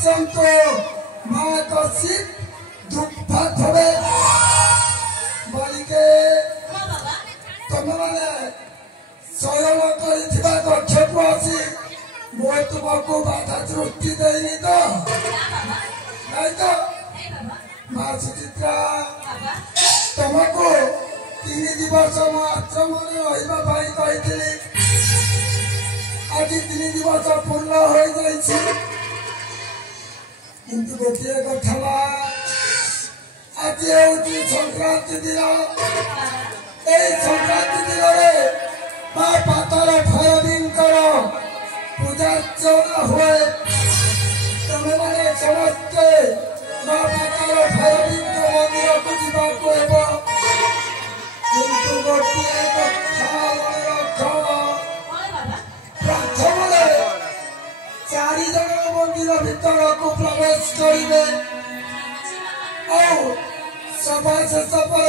संतो माँ तो सिर्फ दुख होवे बोलिके तुम माने स्वयं करिथिबा दक्ष को आसी मो तुमको बाधा सृष्टि देनी तो नहीं तो माँ सुचित्रा तुमको 3 दिवस मो आश्रम रहिबा पाई कहिथिली आज 3 दिवस पूर्ण हो जाइछि किंतु गोटे कथा आज हूँ संक्रांति दिन संक्रांति दिन माँ पाताल भैरवी पूजा अर्चना हुए तुम्हें मैंने समस्ते माँ पाताल भैरवी मंदिर को जावाक किंतु गोटे कथा मन रख प्रथम 4 जन मंदिर भीतर को प्रवेश करेंगे और सभा शेष पर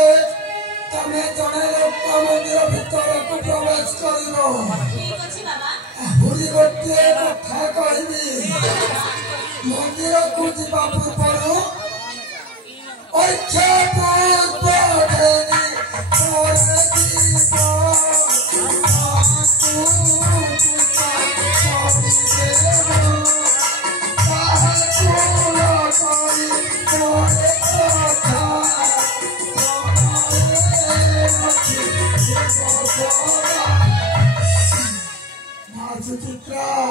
तमें जड़े लोक मंदिर भीतर को प्रवेश कर गोटे कथा कहबी मंदिर को जा पूर्व सुचित्रा